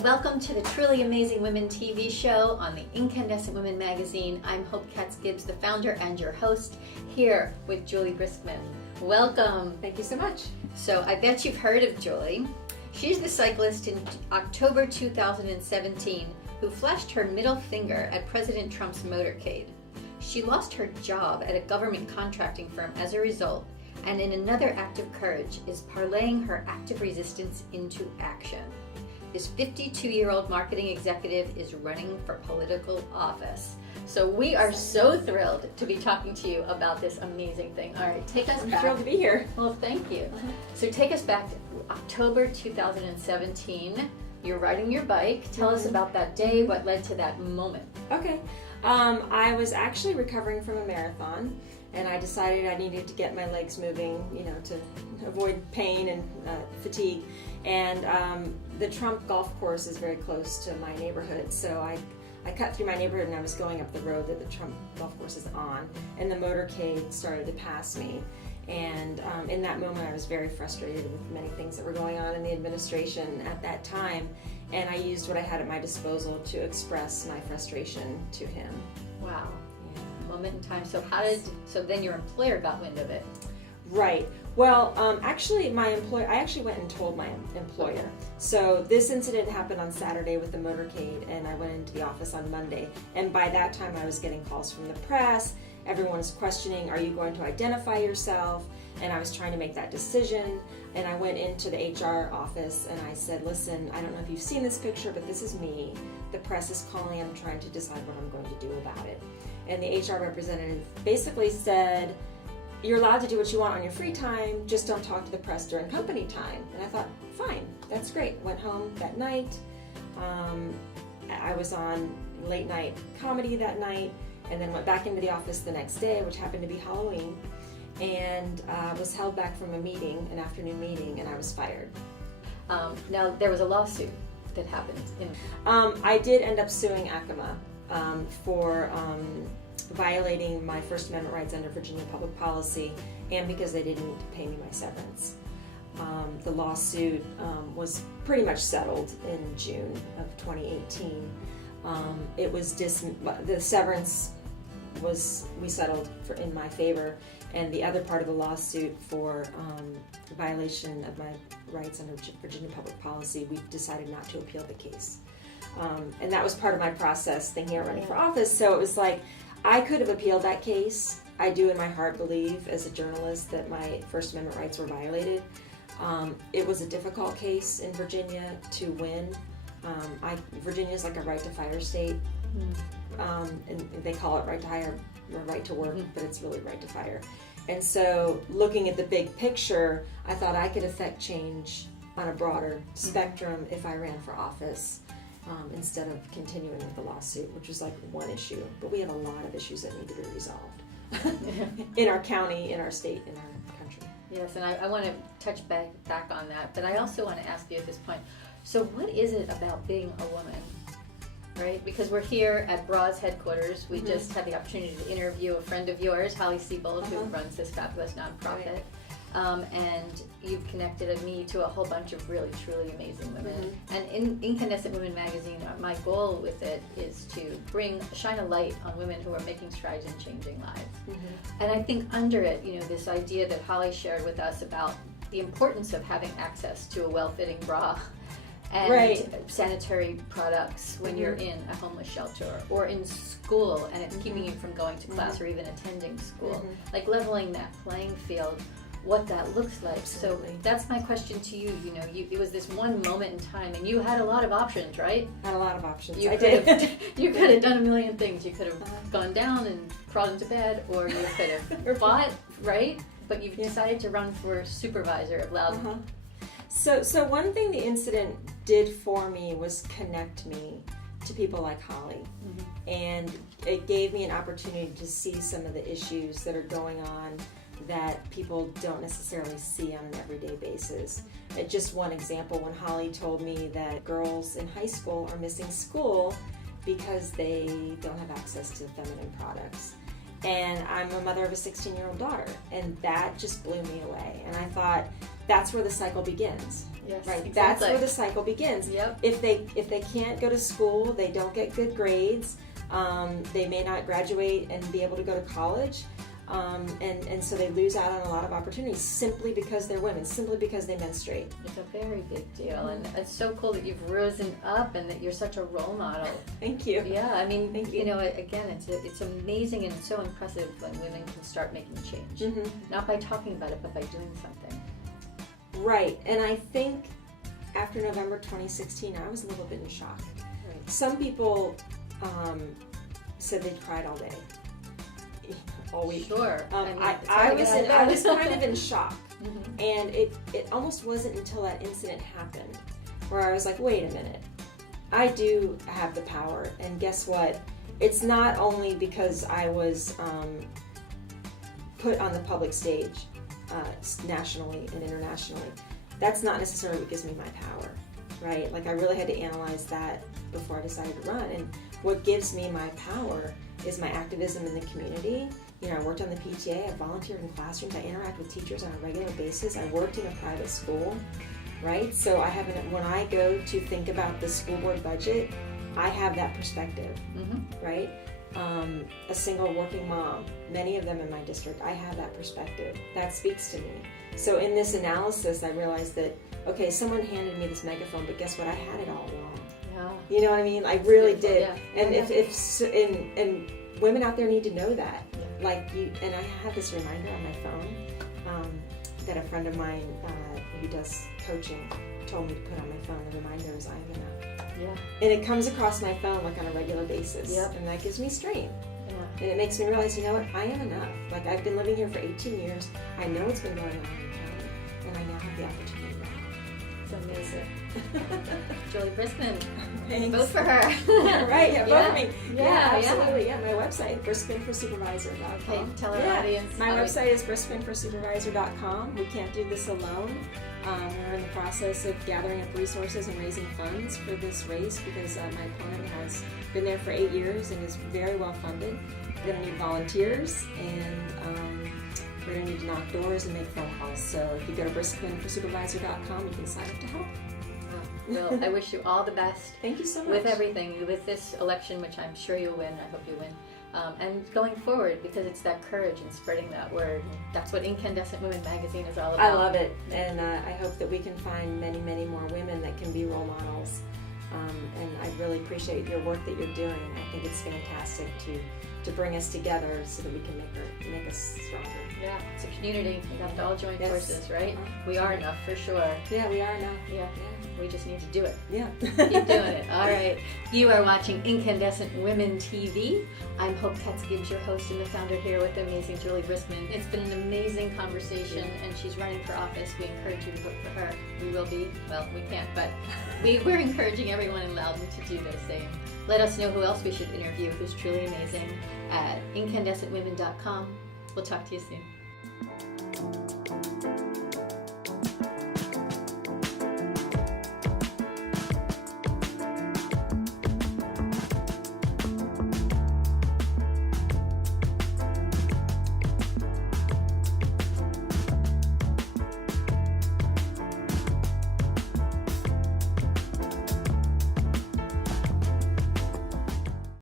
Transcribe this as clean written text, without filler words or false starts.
and welcome to the Truly Amazing Women TV show on the Inkandescent Woman magazine. I'm Hope Katz Gibbs, the founder and your host, here with Juli Briskman. Welcome. Thank you so much. So I bet you've heard of Juli. She's the cyclist in October 2017 who flashed her middle finger at President Trump's motorcade. She lost her job at a government contracting firm as a result, and in another act of courage is parlaying her active resistance into action. This 52-year-old marketing executive is running for political office. So we are so thrilled to be talking to you about this amazing thing. All right, take us back. I'm thrilled to be here. Well, thank you. So take us back to October 2017. You're riding your bike. Tell us about that day, what led to that moment. Okay. I was actually recovering from a marathon, and I decided I needed to get my legs moving, to avoid pain and fatigue. And the Trump golf course is very close to my neighborhood, so I cut through my neighborhood and I was going up the road that the Trump golf course is on, and the motorcade started to pass me. And in that moment I was very frustrated with many things that were going on in the administration at that time, and I used what I had at my disposal to express my frustration to him. Wow. Yeah. Moment in time. So then your employer got wind of it. Right. Well, I actually went and told my employer. So this incident happened on Saturday with the motorcade, and I went into the office on Monday. And by that time I was getting calls from the press. Everyone was questioning, are you going to identify yourself? And I was trying to make that decision. And I went into the HR office and I said, listen, I don't know if you've seen this picture, but this is me. The press is calling, I'm trying to decide what I'm going to do about it. And the HR representative basically said, you're allowed to do what you want on your free time, just don't talk to the press during company time. And I thought, fine, that's great. Went home that night. I was on late night comedy that night, and then went back into the office the next day, which happened to be Halloween, and was held back from a meeting, an afternoon meeting, and I was fired. Now, there was a lawsuit that happened. I did end up suing Acoma for violating my First Amendment rights under Virginia public policy, and because they didn't pay me my severance. The lawsuit was pretty much settled in June of 2018. It was the severance we settled in my favor, and the other part of the lawsuit for violation of my rights under Virginia public policy, we decided not to appeal the case. And that was part of my process thinking of running for office. So it was like, I could have appealed that case. I do in my heart believe as a journalist that my First Amendment rights were violated. It was a difficult case in Virginia to win. Virginia is like a right to fire state, and they call it right to hire or right to work, but it's really right to fire. And so looking at the big picture, I thought I could affect change on a broader spectrum if I ran for office. Instead of continuing with the lawsuit, which was like one issue. But we have a lot of issues that need to be resolved in our county, in our state, in our country. Yes, and I want to touch back on that, but I also want to ask you at this point, so what is it about being a woman, right? Because we're here at BRA's headquarters. We just had the opportunity to interview a friend of yours, Holly Siebold, who runs this fabulous nonprofit. Right. And you've connected me to a whole bunch of really, truly amazing women. And in Inkandescent Women magazine, my goal with it is to shine a light on women who are making strides in changing lives. And I think under it, this idea that Holly shared with us about the importance of having access to a well-fitting bra and sanitary products when you're in a homeless shelter or in school and it's keeping you from going to class or even attending school. Like leveling that playing field, what that looks like. Absolutely. So that's my question to you. It was this one moment in time, and you had a lot of options, right? Had a lot of options. I did. You could have done a million things. You could have gone down and crawled into bed, or you could have fought, right? But you've decided to run for supervisor of Loudoun. So one thing the incident did for me was connect me to people like Holly, and it gave me an opportunity to see some of the issues that are going on that people don't necessarily see on an everyday basis. Just one example, when Holly told me that girls in high school are missing school because they don't have access to feminine products. And I'm a mother of a 16-year-old daughter, and that just blew me away. And I thought, that's where the cycle begins. Yes, right? exactly. That's where the cycle begins. Yep. If they can't go to school, they don't get good grades, they may not graduate and be able to go to college, and so they lose out on a lot of opportunities simply because they're women, simply because they menstruate. It's a very big deal, and it's so cool that you've risen up and that you're such a role model. Thank you. Yeah, I mean, Thank you. you know, again, it's amazing and so impressive when women can start making change. Mm-hmm. Not by talking about it, but by doing something. Right, and I think after November 2016, I was a little bit in shock. Right. Some people said they'd cried all day, all week. Sure. I was kind of in shock, Mm-hmm. and it almost wasn't until that incident happened where I was like, wait a minute, I do have the power, and guess what? It's not only because I was put on the public stage nationally and internationally. That's not necessarily what gives me my power, right? Like, I really had to analyze that before I decided to run. And what gives me my power is my activism in the community. You know, I worked on the PTA, I volunteered in classrooms, I interact with teachers on a regular basis, I worked in a private school, right? So when I go to think about the school board budget, I have that perspective, Mm-hmm. right? A single working mom, many of them in my district, I have that perspective. That speaks to me. So in this analysis, I realized that, okay, someone handed me this megaphone, but guess what? I had it all along. Yeah. You know what I mean? I really did. Yeah. And Yeah. and women out there need to know that. Yeah. Like you, and I have this reminder on my phone that a friend of mine who does coaching told me to put on my phone. The reminder is I am enough. Yeah. And it comes across my phone like on a regular basis. Yep. And that gives me strength. Yeah. And it makes me realize, you know what, I am enough. Like, I've been living here for 18 years. I know what's been going on in the county, and I now have the opportunity now. It's amazing. Juli Briskman. Thanks. Vote for her. Right, yeah, vote for me. Yeah, absolutely. Yeah, my website, briskmanforsupervisor.com. Okay, tell our audience. My website is briskmanforsupervisor.com. We can't do this alone. We're in the process of gathering up resources and raising funds for this race because my opponent has been there for 8 years and is very well funded. We're going to need volunteers, and we're going to need to knock doors and make phone calls. So if you go to briskmanforsupervisor.com, you can sign up to help. Well, I wish you all the best. Thank you so much. With everything, with this election, which I'm sure you'll win. I hope you win. And going forward, because it's that courage and spreading that word. That's what Inkandescent Women magazine is all about. I love it, and I hope that we can find many, many more women that can be role models. And I really appreciate your work that you're doing. I think it's fantastic to bring us together so that we can make us stronger. Yeah, it's a community. We have to all join Yes. forces, right? Uh-huh. We are enough for sure. Yeah, we are now. Yeah. We just need to do it. Yeah. Keep doing it. All right. You are watching Inkandescent Women TV. I'm Hope Katz Gibbs, your host and the founder here with the amazing Juli Briskman. It's been an amazing conversation, and she's running for office. We encourage you to vote for her. We will be. Well, we can't, but we're encouraging everyone in Loudoun to do the same. Let us know who else we should interview who's truly amazing at inkandescentwomen.com. We'll talk to you soon.